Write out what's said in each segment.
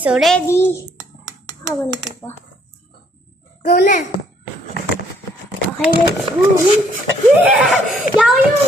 So, ready? Ganito pa. Go na! Okay, let's go! Yaw yung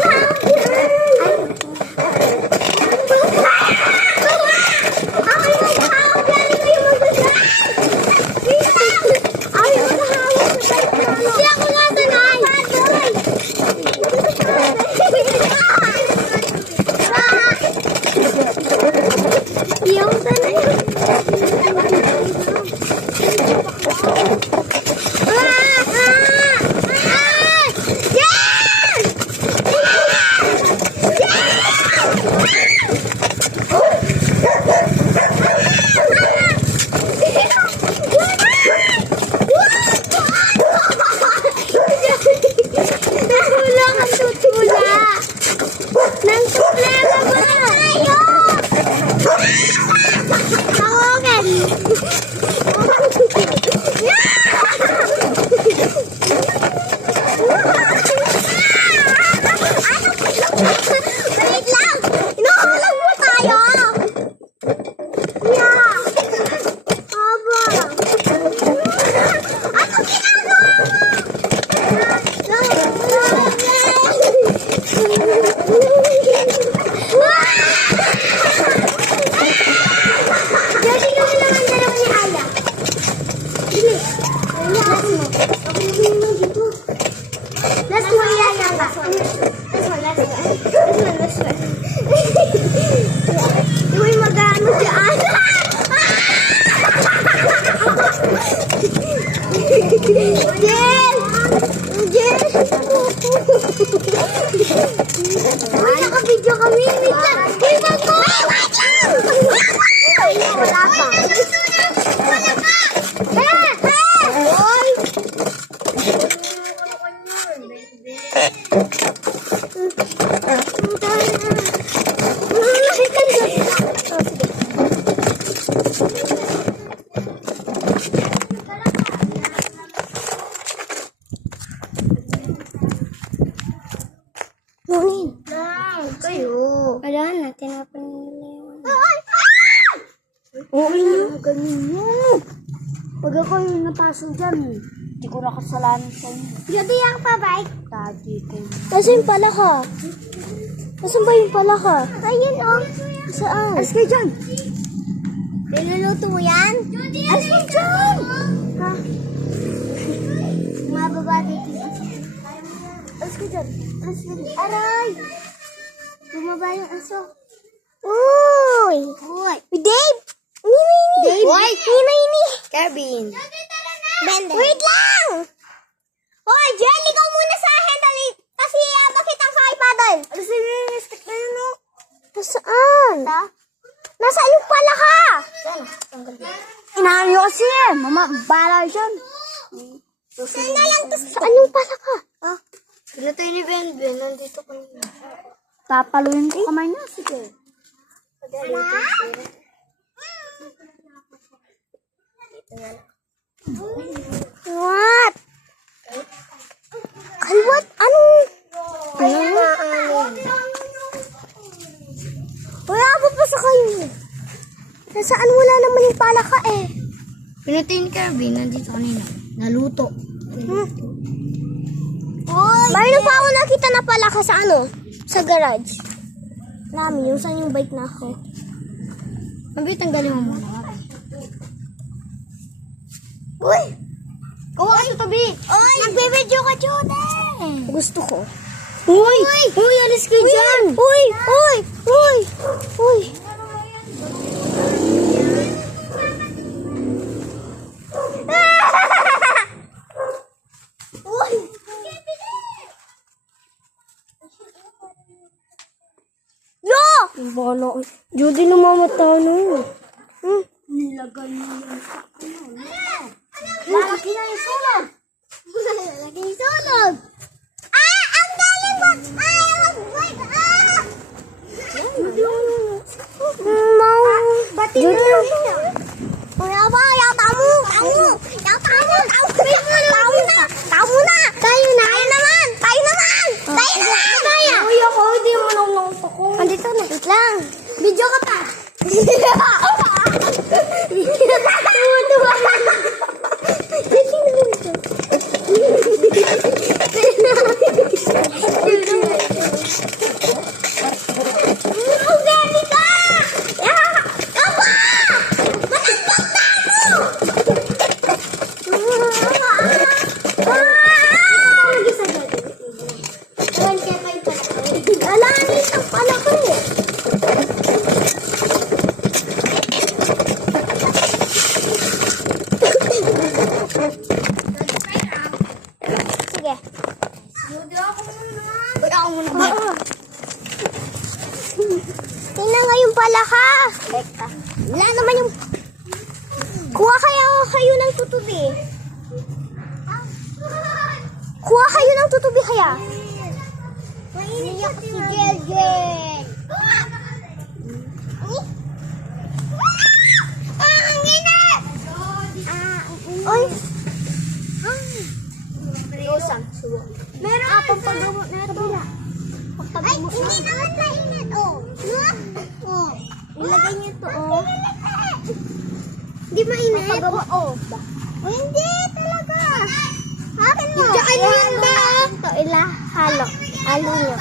nakabidyo kami. Wala na, tinapon nila yun. Oo na, ganyan mo. Pag ako yung napasok dyan, hindi ko nakasalanan sa inyo. Jadi ang pabay? Tadi ko. Nasaan yung palaka? Nasaan ba yung palaka? Ayun o. Saan? Alas kayo dyan. Niluluto mo yan? Alas kayo dyan. Ha? Mababa dito. Alas kayo dyan. Alas kayo dyan. Aray! Bumaba yung aso. Uy! Uy! Dave! Dave! Uy! Ini! Kevin! Bende! Wait lang! Hoy, Jelly, ikaw muna sa akin. Dali! Kasi bakit ang sa iPadol? Alas yung stick na yun, no? Nasaan? Nasaan yung palaka? Inahan nyo kasi eh. Mama, bala dyan. Saan na lang to? Saan yung palaka? Ha? Sila tayo ni Ben. Nandito ko na. Papaluin ko kamay niya. Sige. What? Kalwat? Anong? Wala pa pa sa kayo. Nasaan wala naman yung palaka eh. Pinatay ni Kirby. Nandito kanina. Naluto. Mayroon pa ako nakita na palaka sa ano? Sa garage. Nami, yung saan yung bike na ako. Mabit, tanggalin mo muna. Uy! Kawa sa tabi! Uy! Nagbibidyo ka, Jude! Gusto ko. Uy! Uy! Alis kayo dyan! Uy! Uy! Uy! Uy! Bala, Judy namamata na. Nilagay niya yan sa lalaki na yung sunog. Lalaki yung sunog. Ang galing mo. Mag-break. Batin na lang niya. Kaya ba? Tamu na. Tayo naman. Uy, ako, hindi mo nang nangtok ko. Andito na. Wait lang. Video ka pa. Kuha kayo ng tutubi. Kuha kayo ng tutubi kaya. Mainit si Jeljen. Ang init! Oy! Meron pampagamot na ito. Ay, hindi naman mainit. Oh. Ilagay niyo ito, oh. Hindi mainit? Pampagamot, oh. Hindi talaga. Akin mo. Diyan yan ba? Ito, halo. Halo nyo.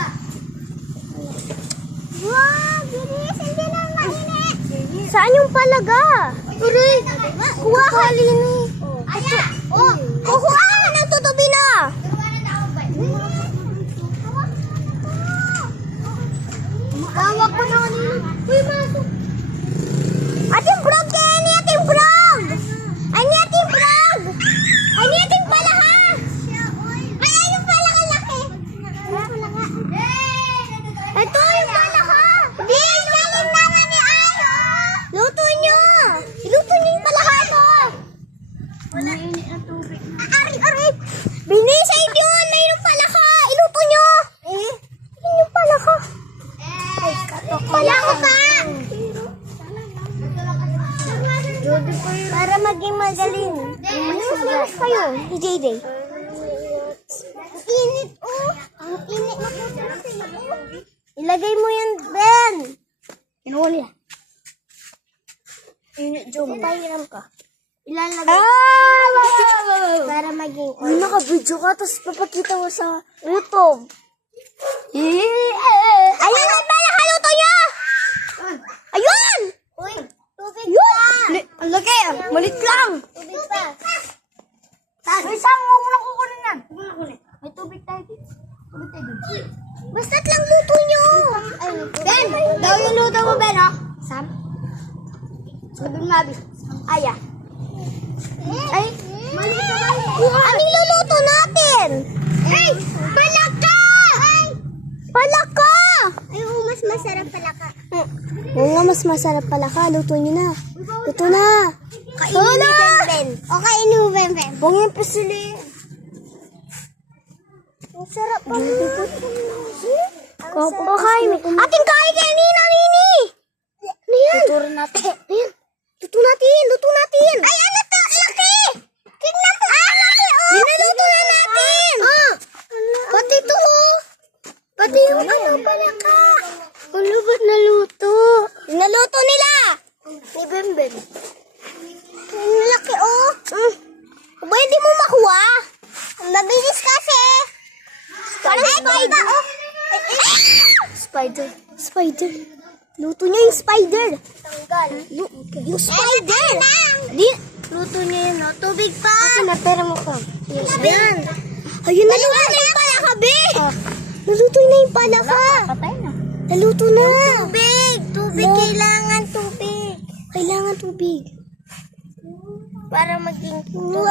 Wow, bilis. Hindi na mainit. Saan yung palaga? Tuloy. Kuha ka, Lini. Kuha ka ng tutubi na. Hawak ko na kanina. Uy, masok. Ating frog kaya ni ating frog. Ay, ni ating frog. Ay, ni ating palaha. Ay, yung palaha laki. Ito yung palaha. Di, galing na nga ni Ayo. Luto nyo. Iluto nyo yung palaha mo. Mainit ang tubig. Ari. Binisay yun. Mayroong palaha. Iluto nyo. Yun yung palaha. Wala ko pa. Para maging magaling. Mas kayo, ni JJ. Init, oh. Ang init na po. Ilagay mo yan, Ben. Kinuha niya. Init, Jom. Pahiram ka. Ilalagay. Para maging... Ay, naka-video ka, tapos papakita mo sa YouTube. Ayun ang pala, haluto niya! Ayun! Uy, tubig pa! Ang laki, malit lang! Tubig pa! Ay, saan mo muna kukunin yan? May tubig tayo dito. Basta't lang luto nyo! Ben, daw yung luto mo, Ben, ha? Sam? Sabi mo, Abi. Aya. Ay, mali ka ba? Anong luluto natin? Ay, palaka! Palaka! Ay, mas masarap palaka. Oo nga, mas masarap palaka. Luto nyo na. Luto na. Kainin ni Ben. O, kainin mo, Ben. Huwag yung pisili. Ang sarap pa. Kain. Ating kain kay Nina, Nini. Ano yan? Luto natin. Luto natin. Ay, ano to? Laki! Tignan mo. Laki, oh. Niluto na natin. Pati ito, oh. Pati yung ano palaka. Ano ba't naluto? Naluto nila. Ni Bembem. Ang laki, oh. Ba, hindi mo makuha? Mabilis kasi. Parang spider, oh. Spider. Luto niya yung spider. Tanggal. Yung spider. Di, luto niya yun, oh. Tubig pa. Okay na, pera mo ka. Yan. Ayun, naluto na yung palaka, be. Naluto na yung palaka. Patay na. Naluto na. Tubig. Kailangan tubig. Kailangan tubig. Para maging tubig.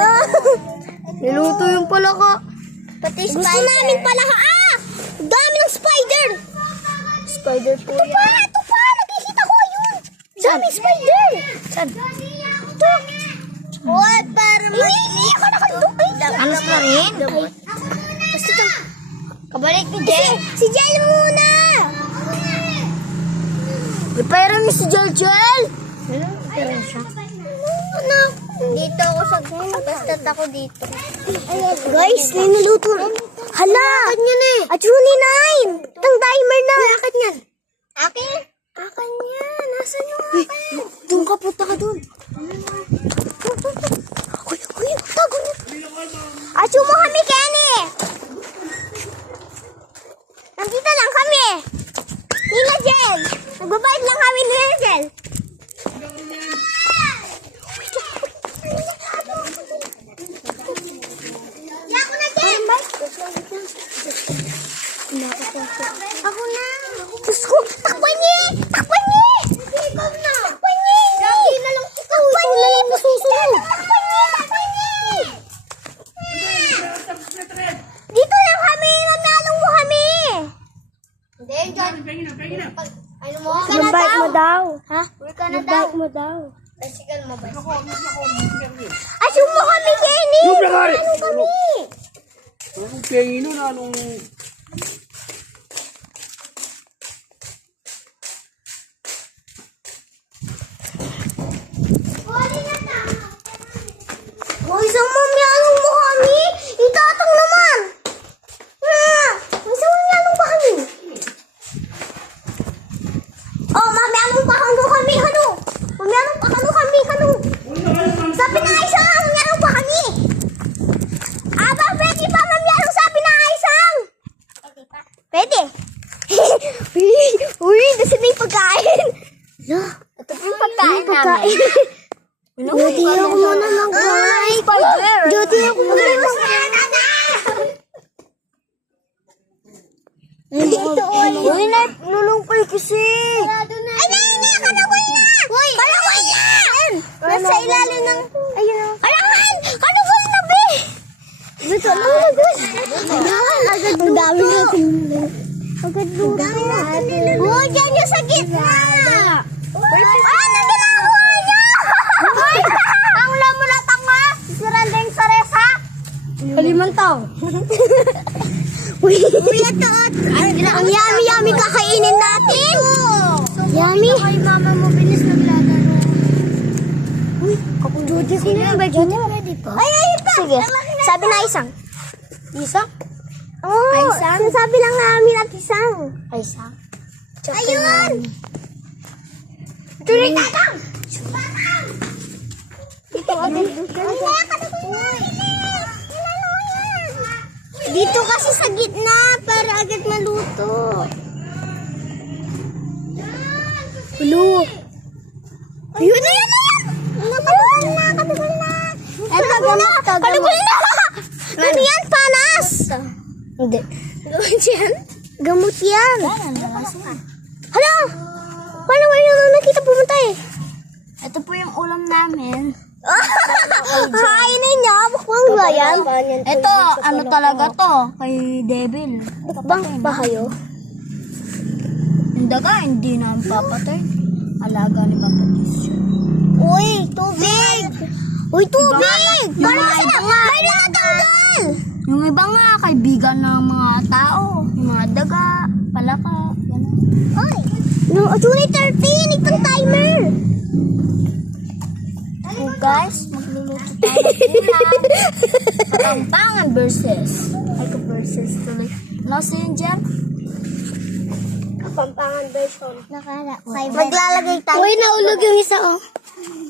Naluto yung palaka. Pati spider. Gusto namin palaka. Dami ng spider. Spider po yan. Ito pa. Nakikita ko yun. Dami spider. Saan? Ito. Uy, para maging. Hindi ako nakaldupay. Alas na rin. Basta ito. Kabalik ni Jel. Si Jel muna. Repairan niyo si Jel. Repairan siya. Ano? Dito ako sa... Basta't ako dito. Guys, niluto. Hala! Akin yun eh. At Juni 9. Itang timer na. Akin yan. Akin? Akin yan. Nasaan yung akin? Doon ka, punta ka doon. Kuya, tago niyo. At mo kami, Kenny. Nandito lang kami. Nina Jel. Nagbabayad lang kami ni Nina Jel. Ako na, Jel. Ako na. Diyos ko, takpan niya. Takpan niya. Takpan niya. Takpan niya. Takpan niya. Asyong mo kami, Kenny! Yung lagari! Ano kami? Anong pengi nun? Anong... Hoy, sa mami, anong mo kami? Itatang naman! Sa mami, anong pa kami? Oh, mami, anong pa kami? Ano? Mami, anong pa kami? Ano? Sabi na isang, mami, anong pa kami? Aba, pwede pa, mami, anong sabi na isang? Pwede. Uy, nasa na yung pagkain. Ito po yung pagkain namin. Duty ako muna mag-guys. Duty ako muna mag-guys. Uy, nalungkoy kasi. Ay, na! Kanakoy na! Kanakoy na! Nasa ilalim ng... Ayun. Kanakoy! Kanakoy na, be! Dito lang agad. Agad ang dami natin. Agad luto. Oh, dyan yung sa gitna. Naginawa niya! Ang lamulat nga! Sirandeng saresa! Kalimantaw. Uy, ito! Ang yummy kakainin natin! Yummy! Ay, mama mo, bilis naglalaro. Uy, kapag-duty ko na yung bagay niya. Ay, pa! Sige, sabi na isang. Isa? Oo, sinasabi lang namin at isang. Ay, isa. Ayun! Tuloy tatang! Dito agad. Dito kasi sa gitna para agad maluto. Ulo. Ayun na yan! Katagal na! Katagal na! Ano yan? Panas! Hindi. Gamot yan? Gamot yan. Hala! Paano kayo nakita pumunta eh? Ito po yung ulam namin. Kainin niya? Bakbang ba yan? Ito, ano talaga to? Kay Devil. Bakbang ba kayo? Yung daga, hindi na ang papatay. Alaga ni Papa Tisyo. Uy, tubig! Uy, tubig! Para masarap! May natanggal! Yung iba nga, kaibigan ng mga tao. Yung mga daga, palaka, gano'n. Uy! No, June 13! Itong timer! So guys, magluluto tayo ng ulam. Kapampangan versus. Ay, ka-versus tuloy. Nasa yun dyan? Kapampangan version. Maglalagay tayo. Uy, naulog yung isa oh.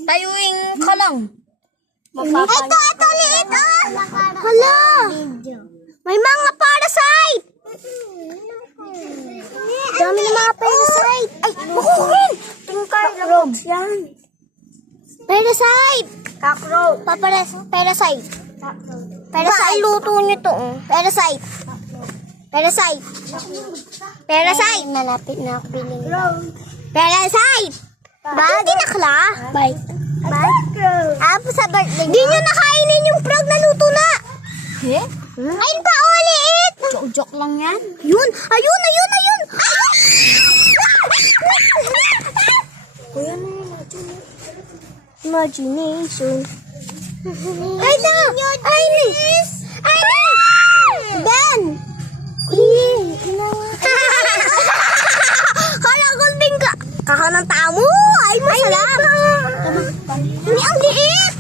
Tayuing ka lang. Ito, liit oh! Hala! May mga parasite! Dami ng mga parasite! Ay, bukukin! Cockroach yan. Parasite! Cockroach. Parasite. Parasite. Luto nyo to. Parasite. Parasite. Parasite. Malapit na ako piling. Parasite. Bakit tinakla? Bite. Sa birthday. Di nyo nakainin yung frog na luto na. Eh? Ayun pa, oh, liit. Joke lang yan. Ayun. Ayun. Kuya na yun. Imagination. Ay, no! Iris! Ben! Kala gulbing ka. Kahanang tamo. Ay, masarap. Hindi, ang liit.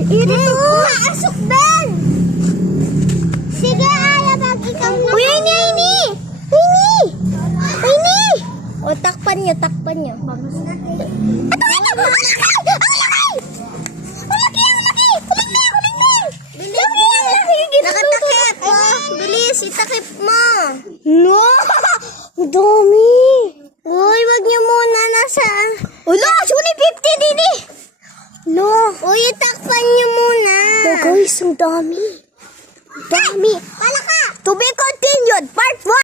Liit ito. Maasok, Ben. Sige, ayabag ikaw na. Uy, ini. O, takpan nyo. Ito. Nakatakip. Bilis, itakip mo. No! Ang dami. Uy, wag niyo muna nasa... Ulo, suni 50 dini. No. Uy, itakpan niyo muna. Oh, guys, ang dami. Dami. Pala ka. To be continued, part 1.